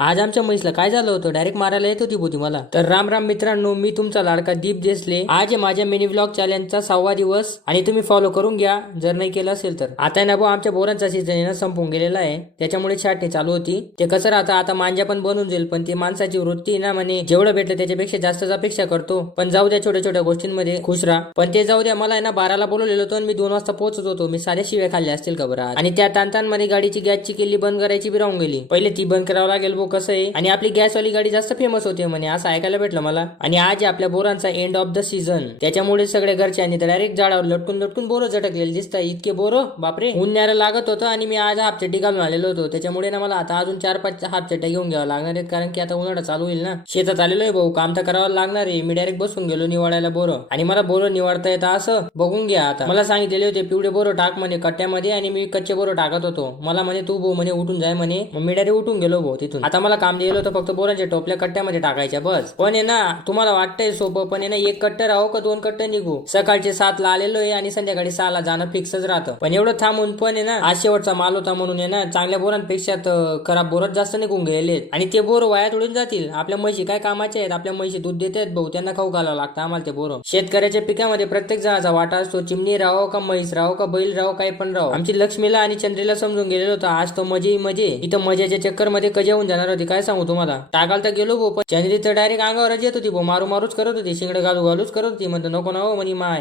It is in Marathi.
आज आमच्या म्हैसला काय झालं होतं, डायरेक्ट मारायला येत होती बोती मला. तर राम राम मित्रांनो, मी तुमचा लाडका दीप देसले. आज आहे माझ्या मिनी व्लॉग चॅलेंजचा 6वा दिवस आणि तुम्ही फॉलो करून घ्या जर नाही केलं असेल तर. आता ना भाऊ आमच्या बोरांचा सीझन ना संपून गेलेला आहे, त्याच्यामुळे छाटणी चालू होती. ते कसं राहतं, आता मांजा पण बनून जाईल, पण ती माणसाची वृत्ती ना म्हणे जेवढं भेटलं त्याच्यापेक्षा जास्तच अपेक्षा करतो. पण जाऊ द्या, छोट्या छोट्या गोष्टींमध्ये खुश राहा. पण ते जाऊ द्या, मला आहे ना 12ला बोलवलेलं होतं आणि मी 2 वाजता पोहोचत होतो. मी साऱ्या शिव्या खाल्ल्या असतील का बरं. आणि त्या तांतांमध्ये गाडीची गॅसची किल्ली बंद करायची बी राहून गेली. पहिले ती बंद करावं लागेल भाऊ, कसं आहे. आणि आपली गॅसवाली गाडी जास्त फेमस होते म्हणे, असं ऐकायला भेटलं मला. आणि आज आपल्या बोरांचा एंड ऑफ द सीझन, त्याच्यामुळे सगळे घरच्यांनी डायरेक्ट झाडावर लटकून लटकून बोरं झटकलेले दिसतात. इतके बोरं बापरे, ऊन न्यारा लागत होतं. आणि मी आज हाफ चड्डी घालून आलेलो होतो, त्याच्यामुळे ना मला आता अजून 4-5 हाफ चड्ड्या घेऊन घ्यावं लागणार आहेत, कारण की आता उन्हाळा चालू होईल ना. शेतात आलेलो आहे भाऊ, काम तर करावं लागणार आहे. मी डायरेक्ट बसून गेलो निवाडायला बोरं, आणि मला बोरं निवाडता येतं असं बघून घ्या. आता मला सांगितलेले होते पिवळे बोरं टाक म्हणे कट्ट्यामध्ये, आणि मी कच्चे बोरं टाकत होतो. मला म्हणे तू भाऊ म्हणे उठून जाय म्हणे, मी डायरेक्ट उठून गेलो भाऊ तिथून. आता मला काम दिलं होतं फक्त बोरांच्या टोपल्या कट्ट्यामध्ये टाकायच्या बस. पण आहे ना, तुम्हाला वाटतंय सोपं, पण आहे ना, 1 कट्ट राहो का 2 कट्ट निघू. सकाळचे 7ला आलेलो आहे आणि संध्याकाळी 6ला जाणं फिक्सच राहतं. पण एवढं थांबून पण आहे ना, आज शेवटचा माल होता म्हणून आहे ना, चांगल्या बोरांपेक्षा खराब बोरच जास्त निघून गेलेले आहेत. आणि ते बोर वायात उडून जातील. आपल्या म्हशी काय कामाचे आहेत, आपल्या म्हशी दूध देत आहेत भाऊ, त्यांना खाऊ घालावं लागतं आम्हाला ते बोरं. शेतकऱ्याच्या पिकामध्ये प्रत्येक जणाचा वाटा असतो. चिमणी राहो का म्हैस राहो का बैल राहो, काही पण राहो. आमची लक्ष्मीला आणि चंद्रीला समजून गेलेलो होता, आज तो मजे इथं मजेच्या चक्कर मध्ये कजा होऊन जाणार होती. काय सांगू तुम्हाला, टाकाल तर गेलो भाऊ, पण चंद्री तर डायरेक्ट अंगावरच येत होती भाऊ, मारूच करत होती, शिंगडे घालूच करत होती. म्हणतो नको ना हो म्हणी माय.